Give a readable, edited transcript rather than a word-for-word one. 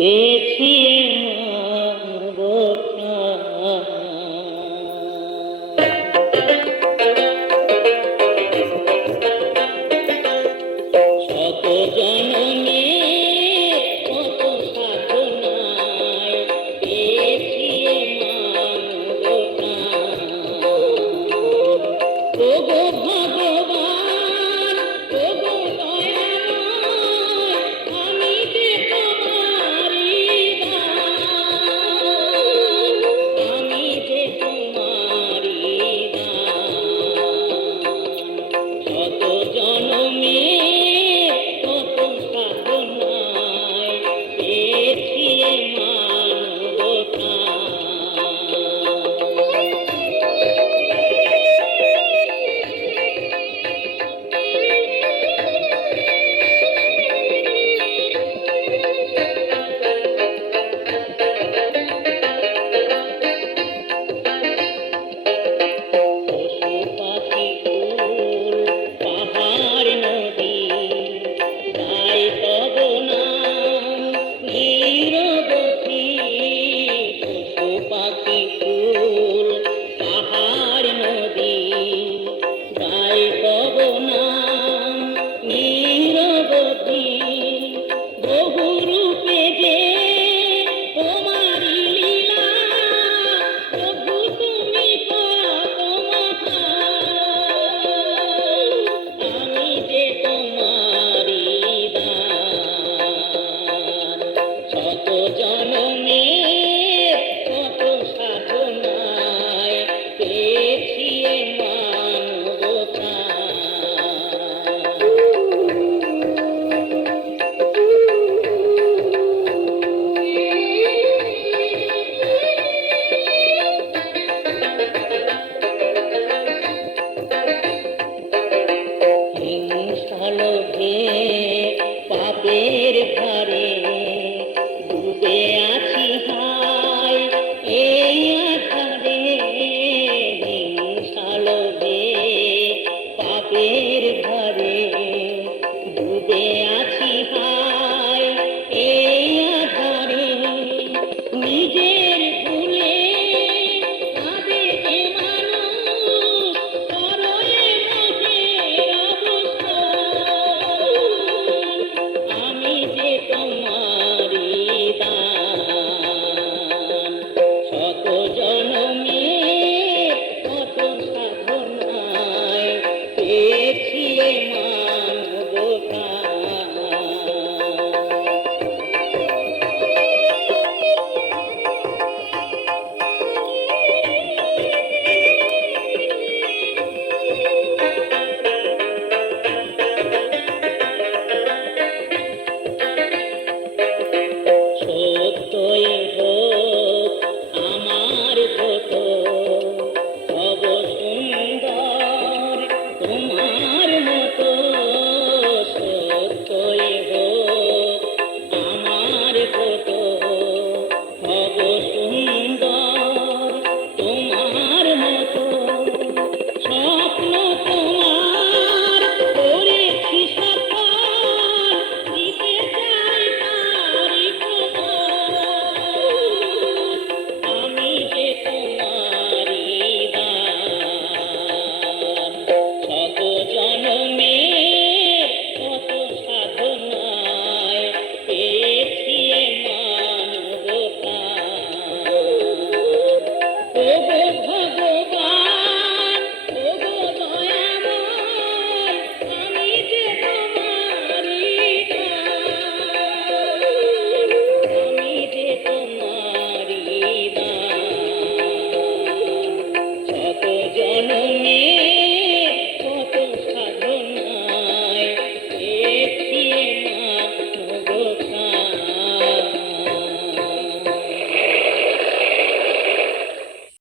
পেয়েছি মানবতা। শত জনমে কত সাধনায় পেয়েছি মানবতা। ওগো ভগবান, ওগো দয়াময়, আমি যে তোমারই দাস, আমি যে তোমারই দাস। শত জনমে কত সাধনায় পেয়েছি মানবতা। পশু পাখি ফুল পাহাড় নদী গায় তব নাম নিরবধি। পশু পাখি ফুল পাহাড় নদী গায় তব নাম নিরবধি। বহু রূপে যে তোমারি লীলা, প্রভু তুমি কত মহান, আমি যে তোমারি দাস। শত জনমে কত সাধনায় পেয়েছি মানবতা। হিংসালোভে পাপের ঘরে ডুবে আছি হায় এই আধারে। হিংসালোভে পাপের ঘরে ডুবে আছি হায় এই আধারে। নিজের ভুলে কাঁদে যে মানুষ, করয়ে মোহের অবসান, আমি যে তোমারি দান। শত জনমে কত সাধনায় পেয়েছি মানবতা। সত্যই হোক আমার ব্রত, তব সুন্দর তোমার মতো। সত্যই